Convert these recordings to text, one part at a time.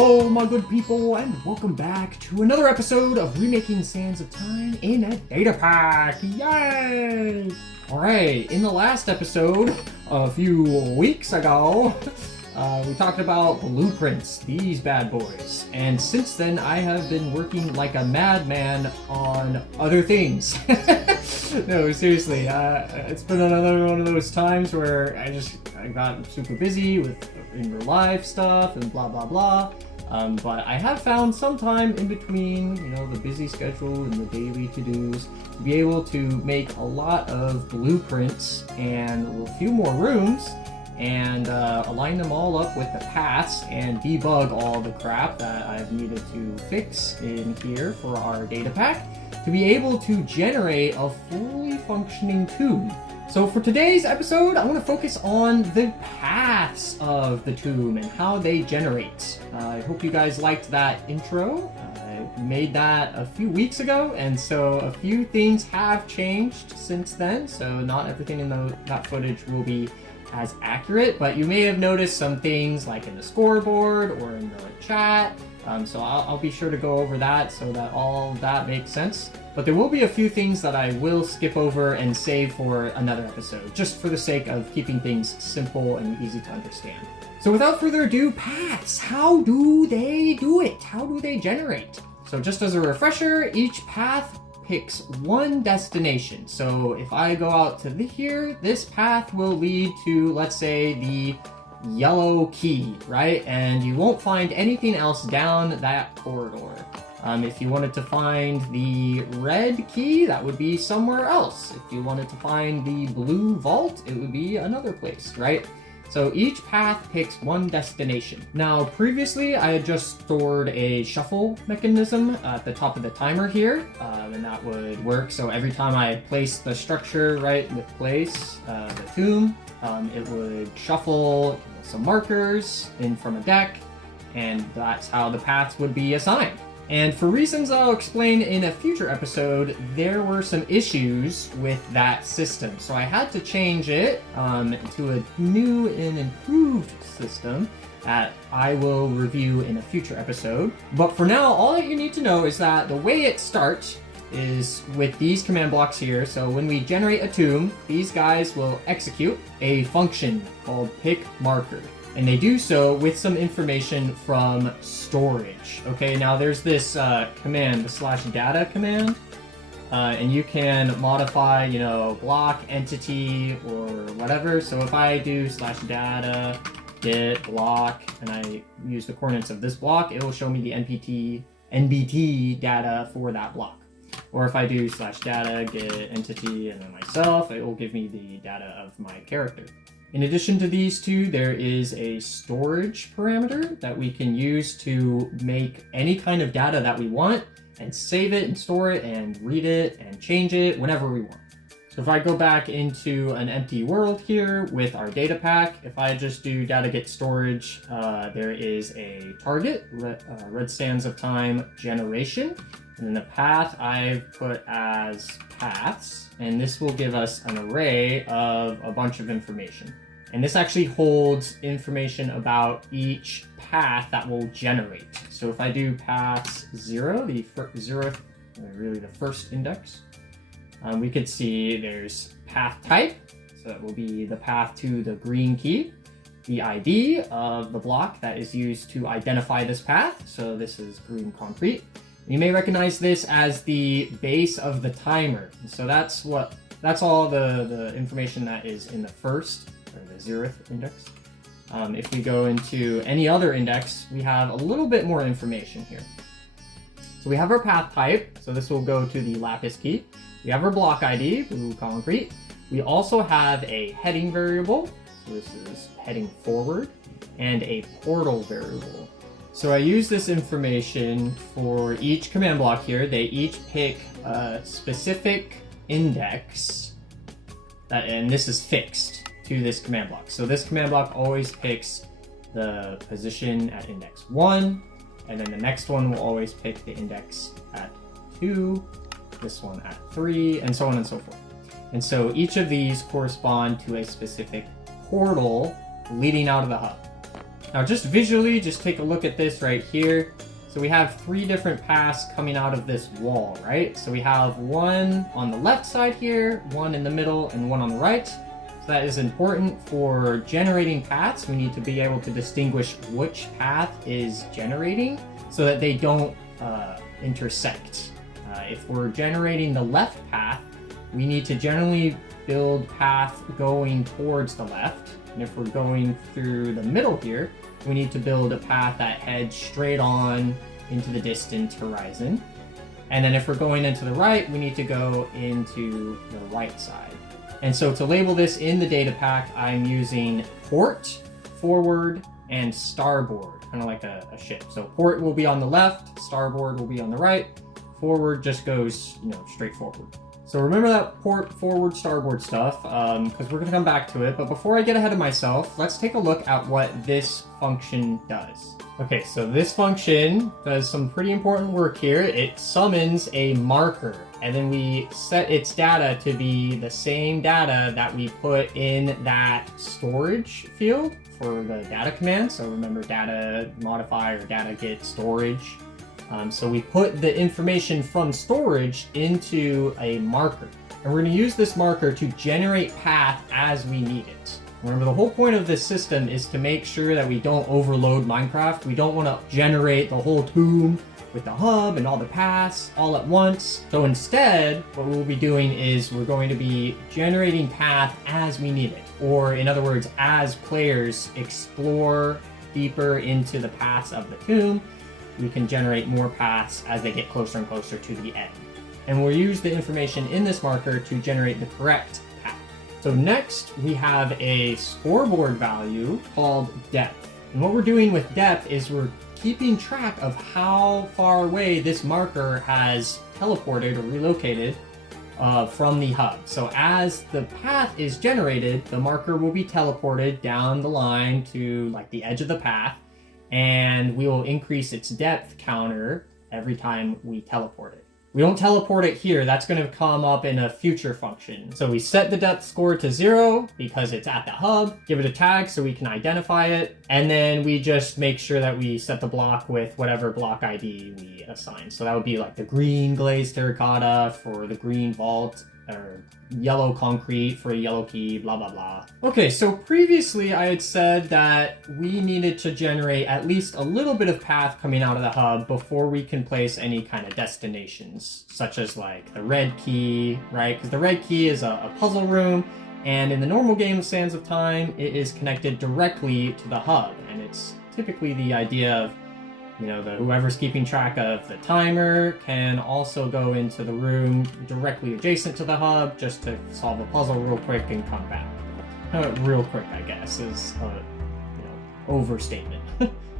Hello, my good people, and welcome back to another episode of Remaking Sands of Time in a data pack. Yay! Alright, in the last episode, a few weeks ago, we talked about blueprints, these bad boys. And since then, I have been working like a madman on other things. No, seriously, it's been another one of those times where I got super busy with in real life stuff and blah blah blah. But I have found some time in between, the busy schedule and the daily to-dos to be able to make a lot of blueprints and a few more rooms and align them all up with the paths and debug all the crap that I've needed to fix in here for our data pack to be able to generate a fully functioning tomb. So for today's episode, I want to focus on the paths of the tomb and how they generate. I hope you guys liked that intro. I made that a few weeks ago, and so a few things have changed since then, so not everything in that footage will be as accurate, but you may have noticed some things like in the scoreboard or in the chat. So I'll be sure to go over that so that all that makes sense. But there will be a few things that I will skip over and save for another episode, just for the sake of keeping things simple and easy to understand. So without further ado, paths. How do they do it? How do they generate? So just as a refresher, each path picks one destination. So if I go out to here, this path will lead to, let's say, the yellow key, right? And you won't find anything else down that corridor. If you wanted to find the red key, that would be somewhere else. If you wanted to find the blue vault, it would be another place, right? So each path picks one destination. Now, previously, I had just stored a shuffle mechanism at the top of the timer here, and that would work. So every time I place the structure right with place, the tomb, it would shuffle some markers in from a deck, and that's how the paths would be assigned. And for reasons I'll explain in a future episode, there were some issues with that system. So I had to change it to a new and improved system that I will review in a future episode. But for now, all that you need to know is that the way it starts is with these command blocks here. So when we generate a tomb, these guys will execute a function called pick marker. And they do so with some information from storage. Okay, now there's this command, the /data command, and you can modify, block, entity, or whatever. So if I do /data get block, and I use the coordinates of this block, it will show me the NBT data for that block. Or if I do /data get entity and then myself, it will give me the data of my character. In addition to these two, there is a storage parameter that we can use to make any kind of data that we want and save it and store it and read it and change it whenever we want. So if I go back into an empty world here with our data pack, if I just do data get storage, there is a target, red sands of time generation. And then the path I've put as paths, and this will give us an array of a bunch of information. And this actually holds information about each path that will generate. So if I do paths 0, the first index, we could see there's path type, so that will be the path to the green key, the ID of the block that is used to identify this path, so this is green concrete. You may recognize this as the base of the timer. So that's all the information that is in the first, or the 0th index. If we go into any other index, we have a little bit more information here. So we have our path type, so this will go to the lapis key. We have our block ID, blue concrete. We also have a heading variable, so this is heading forward, and a portal variable. So I use this information for each command block here. They each pick a specific index, and this is fixed to this command block. So this command block always picks the position at index 1, and then the next one will always pick the index at 2, this one at 3, and so on and so forth. And so each of these correspond to a specific portal leading out of the hub. Now just visually, just take a look at this right here. So we have 3 different paths coming out of this wall, right? So we have one on the left side here, one in the middle, and one on the right. So that is important for generating paths. We need to be able to distinguish which path is generating so that they don't intersect. If we're generating the left path, we need to generally build path going towards the left. And if we're going through the middle here, we need to build a path that heads straight on into the distant horizon. And then if we're going into the right, we need to go into the right side. And so to label this in the data pack, I'm using port, forward, and starboard, kind of like a ship. So port will be on the left, starboard will be on the right, forward just goes, straight forward. So remember that port, forward, starboard stuff, because we're going to come back to it. But before I get ahead of myself, let's take a look at what this function does. Okay, so this function does some pretty important work here. It summons a marker, and then we set its data to be the same data that we put in that storage field for the data command. So remember data modify or data get storage. So we put the information from storage into a marker. And we're going to use this marker to generate path as we need it. Remember, the whole point of this system is to make sure that we don't overload Minecraft. We don't want to generate the whole tomb with the hub and all the paths all at once. So instead, what we'll be doing is we're going to be generating path as we need it. Or in other words, as players explore deeper into the paths of the tomb, we can generate more paths as they get closer and closer to the end. And we'll use the information in this marker to generate the correct path. So next, we have a scoreboard value called depth. And what we're doing with depth is we're keeping track of how far away this marker has teleported or relocated from the hub. So as the path is generated, the marker will be teleported down the line to like the edge of the path, and we will increase its depth counter every time we teleport it. We don't teleport it here, that's going to come up in a future function. So we set the depth score to 0 because it's at the hub, give it a tag so we can identify it, and then we just make sure that we set the block with whatever block ID we assign. So that would be like the green glazed terracotta for the green vault, or yellow concrete for a yellow key, blah, blah, blah. Okay, so previously I had said that we needed to generate at least a little bit of path coming out of the hub before we can place any kind of destinations, such as like the red key, right? Because the red key is a puzzle room, and in the normal game of Sands of Time, it is connected directly to the hub, and it's typically the idea of whoever's keeping track of the timer can also go into the room directly adjacent to the hub just to solve a puzzle real quick and come back. Real quick, I guess, is a overstatement.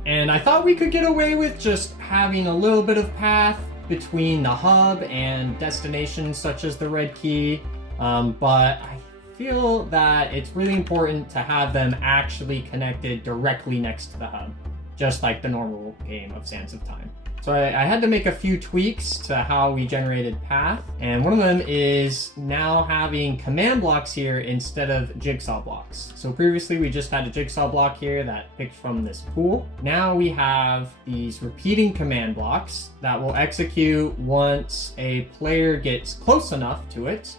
And I thought we could get away with just having a little bit of path between the hub and destinations such as the red key, but I feel that it's really important to have them actually connected directly next to the hub, just like the normal game of Sands of Time. So I had to make a few tweaks to how we generated path, and one of them is now having command blocks here instead of jigsaw blocks. So previously we just had a jigsaw block here that picked from this pool. Now we have these repeating command blocks that will execute once a player gets close enough to it.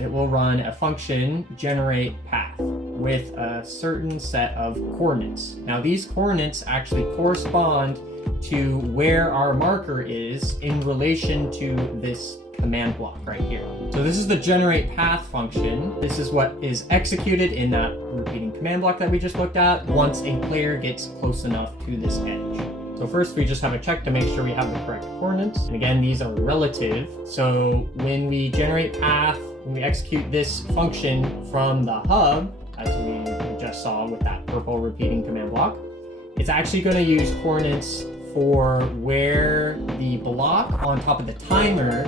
It will run a function, generate path, with a certain set of coordinates. Now these coordinates actually correspond to where our marker is in relation to this command block right here. So this is the generate path function. This is what is executed in that repeating command block that we just looked at once a player gets close enough to this edge. So first we just have a check to make sure we have the correct coordinates. And again, these are relative. So when we generate path, when we execute this function from the hub, as we just saw with that purple repeating command block, it's actually going to use coordinates for where the block on top of the timer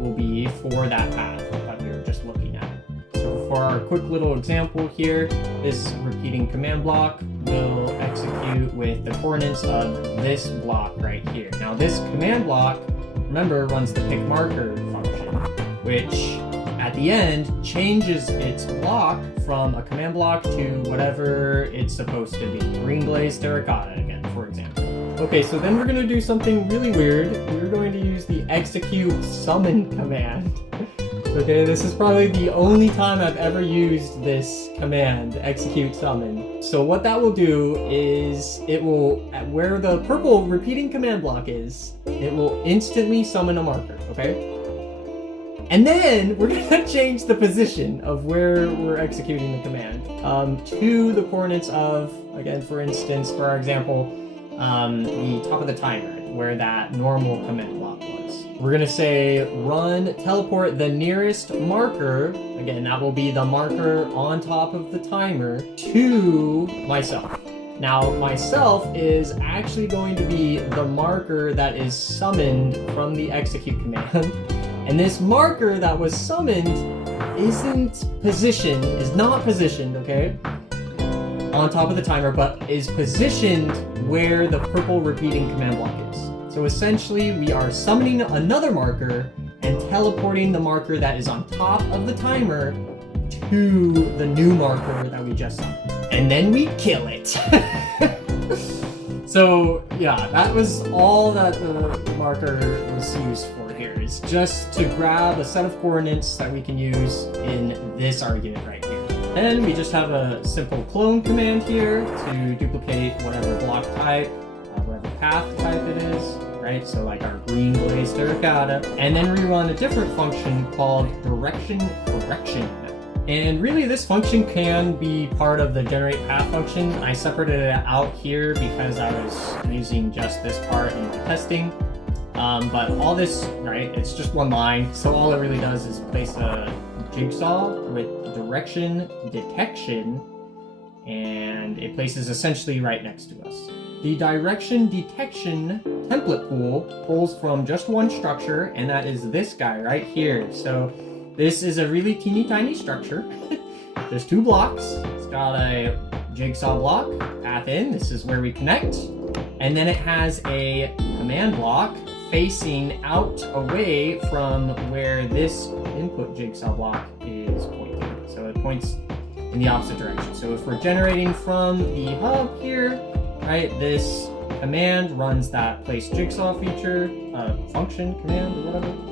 will be for that path that we were just looking at. So for our quick little example here, this repeating command block will execute with the coordinates of this block right here. Now this command block, remember, runs the pick marker function, which at at the end changes its block from a command block to whatever it's supposed to be. Green Glazed Terracotta again, for example. Okay, so then we're going to do something really weird. We're going to use the execute summon command. Okay, this is probably the only time I've ever used this command, execute summon. So what that will do is it will, where the purple repeating command block is, it will instantly summon a marker, okay? And then we're gonna change the position of where we're executing the command to the coordinates of, again, for instance, for our example, the top of the timer, where that normal command block was. We're gonna say run teleport the nearest marker, again, that will be the marker on top of the timer, to myself. Now, myself is actually going to be the marker that is summoned from the execute command. And this marker that was summoned is not positioned, okay, on top of the timer, but is positioned where the purple repeating command block is. So essentially, we are summoning another marker and teleporting the marker that is on top of the timer to the new marker that we just summoned. And then we kill it. So yeah, that was all that the marker was used for here, is just to grab a set of coordinates that we can use in this argument right here. And we just have a simple clone command here to duplicate whatever block type, whatever path type it is, right? So like our green glazed terracotta. And then we run a different function called direction correction. And really this function can be part of the generate path function. I separated it out here because I was using just this part in my testing. But all this, right, it's just one line. So all it really does is place a jigsaw with direction detection, and it places essentially right next to us. The direction detection template pool pulls from just one structure, and that is this guy right here. So this is a really teeny tiny structure. There's two blocks. It's got a jigsaw block, path in, this is where we connect. And then it has a command block facing out away from where this input jigsaw block is pointing. So it points in the opposite direction. So if we're generating from the hub here, right, this command runs that place jigsaw feature, function command or whatever,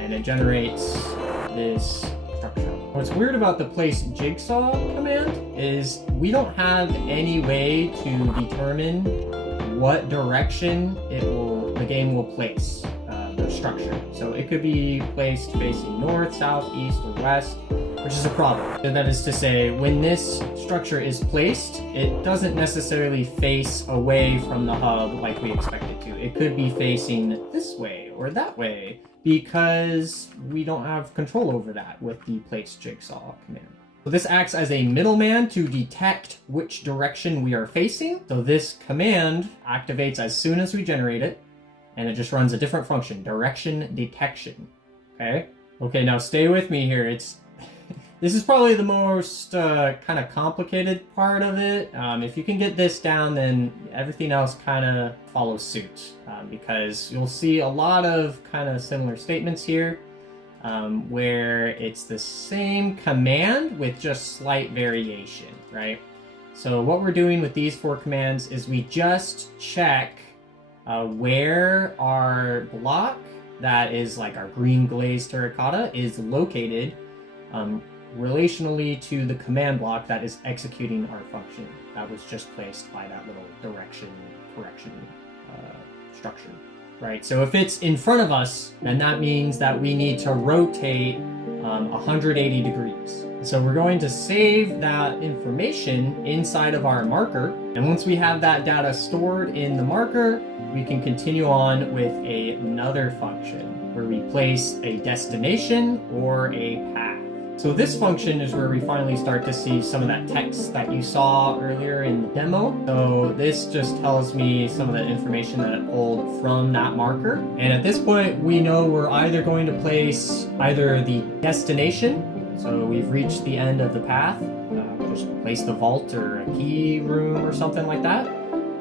and it generates this structure. What's weird about the place jigsaw command is we don't have any way to determine what direction the game will place the structure. So it could be placed facing north, south, east, or west, which is a problem. So that is to say, when this structure is placed, it doesn't necessarily face away from the hub like we expect it to. It could be facing this way or that way, because we don't have control over that with the place jigsaw command. So this acts as a middleman to detect which direction we are facing. So this command activates as soon as we generate it, and it just runs a different function, direction detection. Okay, now stay with me here. This is probably the most kind of complicated part of it. If you can get this down, then everything else kind of follows suit, because you'll see a lot of kind of similar statements here, where it's the same command with just slight variation, right? So what we're doing with these four commands is we just check where our block, that is like our green glazed terracotta, is located relationally to the command block that is executing our function that was just placed by that little direction correction structure, right? So if it's in front of us, then that means that we need to rotate 180 degrees. So we're going to save that information inside of our marker, and once we have that data stored in the marker, we can continue on with another function where we place a destination or a path. So this function is where we finally start to see some of that text that you saw earlier in the demo. So this just tells me some of the information that it pulled from that marker. And at this point, we know we're either going to place either the destination, so we've reached the end of the path, just place the vault or a key room or something like that,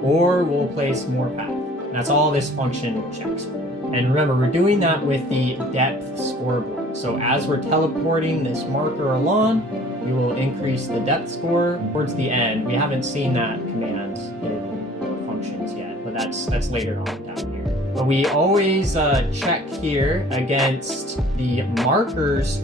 or we'll place more path. And that's all this function checks for. And remember, we're doing that with the depth scoreboard. So as we're teleporting this marker along, we will increase the depth score towards the end. We haven't seen that command in functions yet, but that's later on down here. But we always check here against the marker's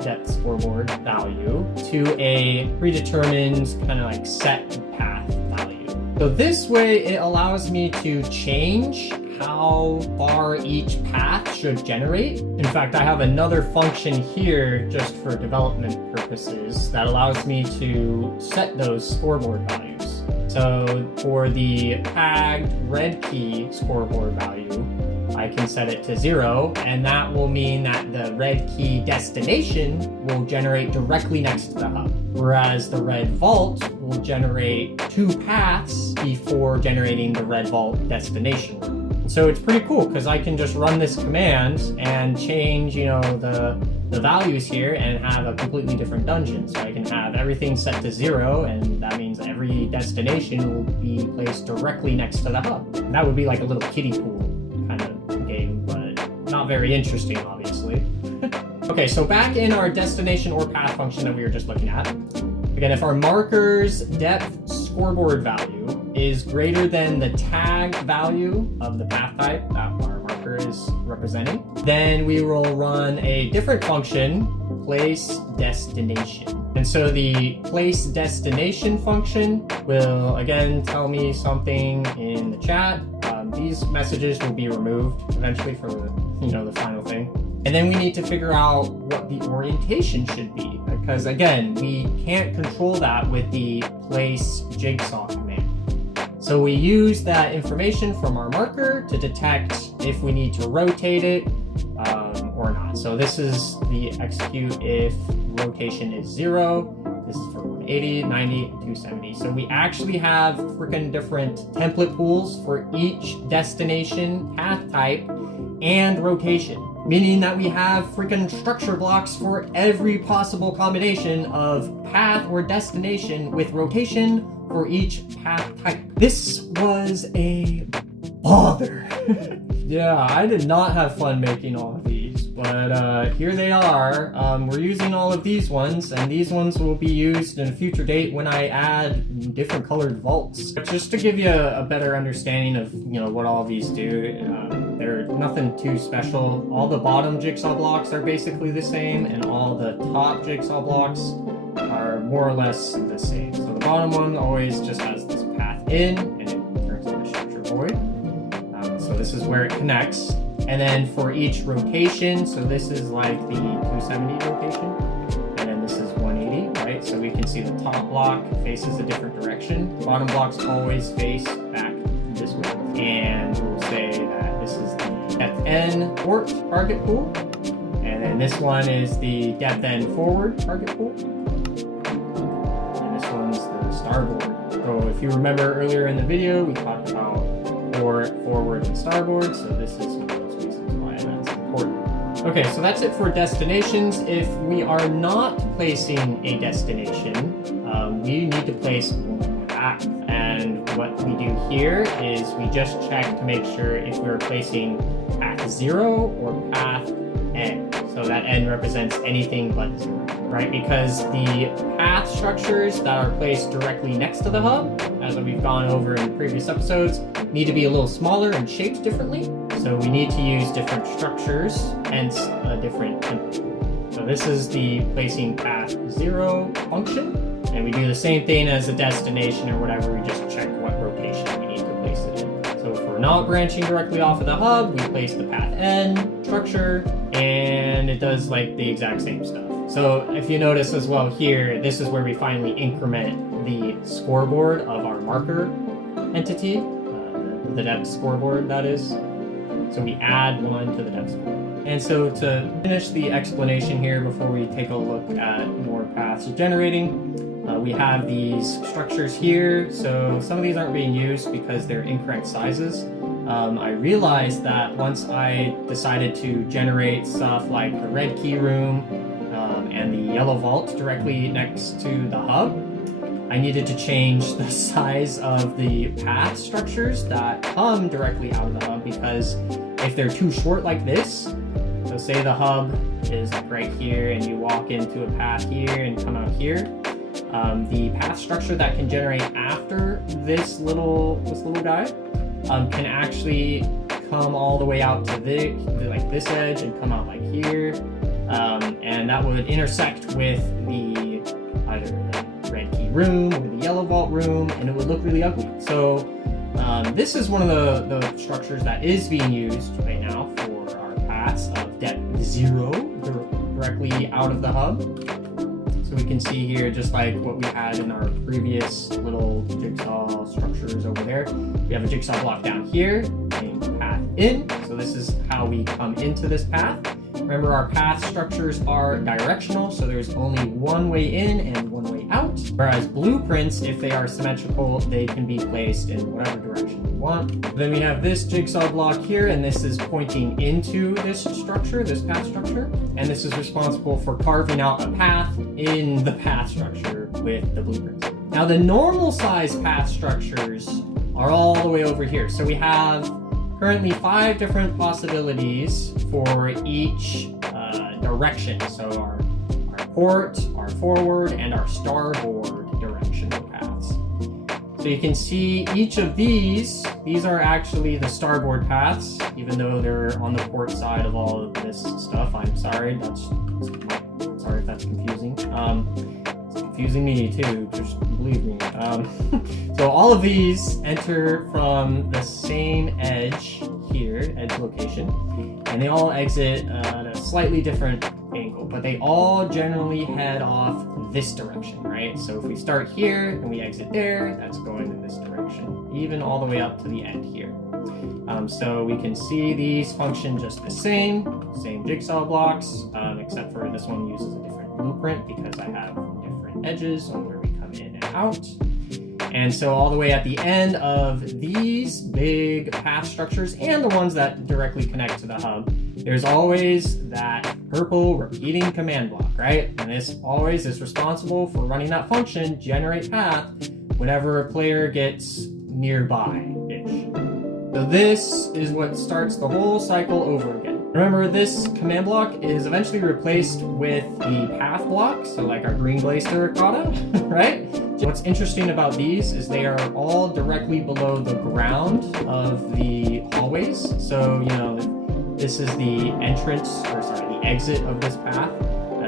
depth scoreboard value to a predetermined kind of like set path value. So this way it allows me to change how far each path should generate. In fact, I have another function here just for development purposes that allows me to set those scoreboard values. So for the tagged red key scoreboard value, I can set it to 0, and that will mean that the red key destination will generate directly next to the hub, whereas the red vault will generate 2 paths before generating the red vault destination. So it's pretty cool because I can just run this command and change, the values here and have a completely different dungeon. So I can have everything set to 0, and that means every destination will be placed directly next to the hub. That would be like a little kiddie pool kind of game, but not very interesting, obviously. Okay, so back in our destination or path function that we were just looking at. Again, if our marker's depth scoreboard value is greater than the tag value of the path type that our marker is representing, then we will run a different function, place destination. And so the place destination function will again tell me something in the chat. These messages will be removed eventually for the final thing. And then we need to figure out what the orientation should be, because again, we can't control that with the place jigsaw command. So we use that information from our marker to detect if we need to rotate it or not. So this is the execute if rotation is 0. This is for 180, 90, and 270. So we actually have freaking different template pools for each destination, path type, and rotation. Meaning that we have freaking structure blocks for every possible combination of path or destination with rotation for each path type. This was a bother. Yeah, I did not have fun making all of these, but here they are. We're using all of these ones, and these ones will be used in a future date when I add different colored vaults. Just to give you a better understanding of what all of these do. They're nothing too special. All the bottom jigsaw blocks are basically the same, and all the top jigsaw blocks are more or less the same. So the bottom one always just has this path in, and it turns into structure void. So this is where it connects. And then for each rotation, so this is like the 270 rotation, and then this is 180, right? So we can see the top block faces a different direction. The bottom blocks always face back this way. And we'll say that this is the depth N port target pool, and then this one is the depth N forward target pool, and this one's the starboard. So if you remember earlier in the video, we talked about forward and starboard, so this is one of those reasons why that's important. Okay, so that's it for destinations. If we are not placing a destination, we need to place one path. And what we do here is we just check to make sure if we're placing path 0 or path N. So that N represents anything but 0, right? Because the path structures that are placed directly next to the hub, as we've gone over in previous episodes, need to be a little smaller and shaped differently. So we need to use different structures, hence a different template. So this is the placing path 0 function. And we do the same thing as a destination or whatever, we just check what rotation we need to place it in. So if we're not branching directly off of the hub, we place the path N structure, and it does like the exact same stuff. So if you notice as well here, this is where we finally increment the scoreboard of our marker entity, the depth scoreboard that is. So we add 1 to the depth scoreboard. And so to finish the explanation here before we take a look at more paths generating, we have these structures here. So some of these aren't being used because they're incorrect sizes. I realized that once I decided to generate stuff like the red key room and the yellow vault directly next to the hub, I needed to change the size of the path structures that come directly out of the hub, because if they're too short like this, so say the hub is like right here, and you walk into a path here and come out here. The path structure that can generate after this little guy can actually come all the way out to like this edge and come out like here, and that would intersect with the either the red key room or the yellow vault room, and it would look really ugly. So this is one of the structures that is being used right now for our paths of depth 0 directly out of the hub. So we can see here, just like what we had in our previous little jigsaw structures over there, we have a jigsaw block down here, named path in. So this is how we come into this path. Remember, our path structures are directional, so there's only one way in and one way out. Whereas blueprints, if they are symmetrical, they can be placed in whatever direction you want. Then we have this jigsaw block here, and this is pointing into this structure, this path structure. And this is responsible for carving out a path in the path structure with the blueprints. Now, the normal size path structures are all the way over here. So we have currently 5 different possibilities for each direction. So our port, our forward, and our starboard directional paths. So you can see each of these are actually the starboard paths, even though they're on the port side of all of this stuff. I'm sorry, sorry if that's confusing. It's confusing me too, just believe me. So all of these enter from the same edge here, edge location, and they all exit at a slightly different angle, but they all generally head off this direction, right? So if we start here and we exit there, that's going in this direction, even all the way up to the end here. So we can see these function just the same jigsaw blocks, except for this one uses a different blueprint because I have different edges on where we come in and out. And so all the way at the end of these big path structures and the ones that directly connect to the hub, there's always that purple repeating command block, right? And this always is responsible for running that function, generate path, whenever a player gets nearby-ish. So this is what starts the whole cycle over again. Remember, this command block is eventually replaced with the path block, so like our green glazed terracotta, right? What's interesting about these is they are all directly below the ground of the hallways. So, you know, this is the entrance, or sorry, the exit of this path.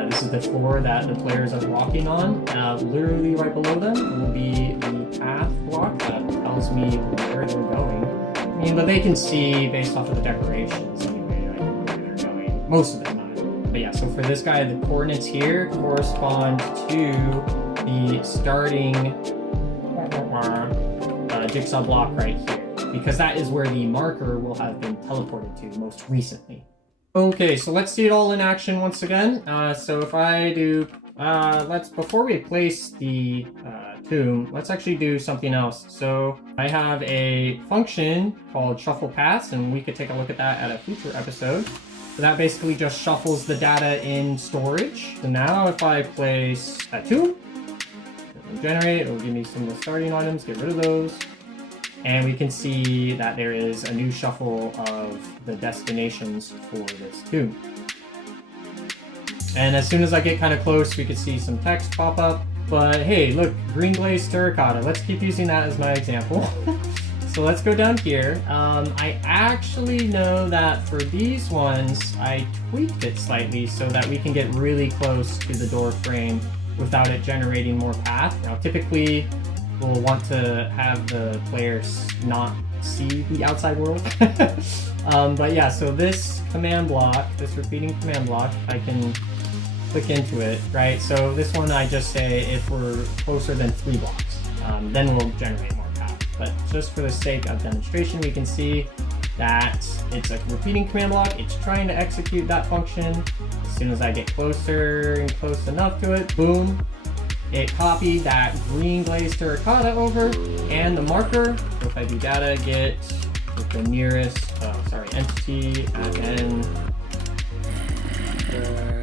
This is the floor that the players are walking on. Literally right below them will be the path block that tells me where they're going. I mean, but they can see based off of the decorations anyway, like, where they're going most of the time. But yeah, so for this guy, the coordinates here correspond to the starting jigsaw block right here, because that is where the marker will have been teleported to most recently. Okay, so let's see it all in action once again. So if I do, before we place the tomb, let's actually do something else. So I have a function called shuffle paths, and we could take a look at that at a future episode. So that basically just shuffles the data in storage. So now if I place a tomb, it will generate, it will give me some of the starting items, get rid of those. And we can see that there is a new shuffle of the destinations for this tomb. And as soon as I get kind of close, we could see some text pop up. But hey, look, green glazed terracotta. Let's keep using that as my example. So let's go down here. I actually know that for these ones, I tweaked it slightly so that we can get really close to the door frame without it generating more path. Now, typically, we'll want to have the players not see the outside world. But yeah, so this command block, this repeating command block, I can click into it, right? So this one I just say if we're closer than 3 blocks, then we'll generate more path. But just for the sake of demonstration, we can see that it's a repeating command block. It's trying to execute that function. As soon as I get closer and close enough to it, boom, it copied that green glazed terracotta over, and the marker, so if I do data get with the nearest, entity, and then,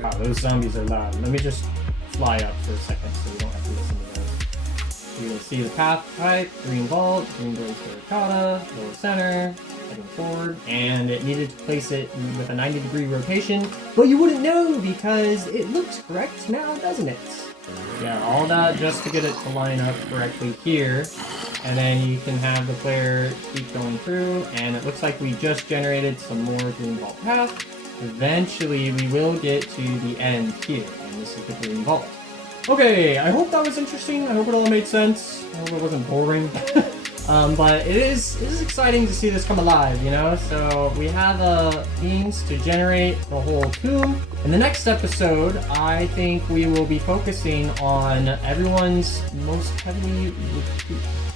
wow, those zombies are loud. Let me just fly up for a second so we don't have to listen to those. You're gonna see the path type, green vault, green glazed terracotta, lower center, moving forward, and it needed to place it with a 90-degree rotation, but you wouldn't know because it looks correct now, doesn't it? Yeah, all that just to get it to line up correctly here, and then you can have the player keep going through, and it looks like we just generated some more green vault path. Eventually, we will get to the end here, and this is the green vault. Okay, I hope that was interesting. I hope it all made sense. I hope it wasn't boring. But it is exciting to see this come alive, you know? So we have means to generate the whole tomb. In the next episode, I think we will be focusing on everyone's most heavily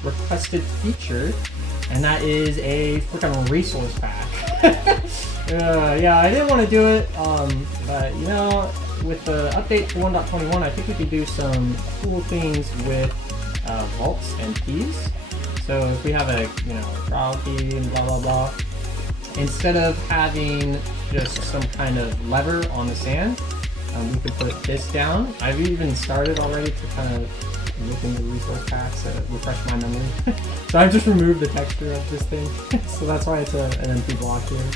requested feature, and that is a freaking resource pack. Yeah, I didn't want to do it, but you know, with the update to 1.21, I think we could do some cool things with vaults and keys. So if we have a, you know, trial key and blah blah blah, instead of having just some kind of lever on the sand, we could put this down. I've even started already to kind of look into resource packs to refresh my memory. So I've just removed the texture of this thing, so that's why it's an empty block here.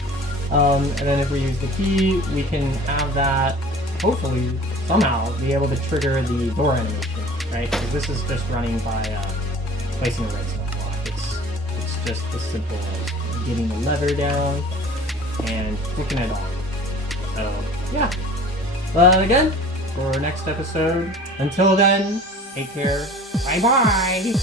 And then if we use the key, we can have that, hopefully, somehow, be able to trigger the door animation, right? Because this is just running by placing a redstone block. It's just as simple as getting the lever down and flicking it on. So, yeah. But again, for our next episode, until then, take care. Bye-bye!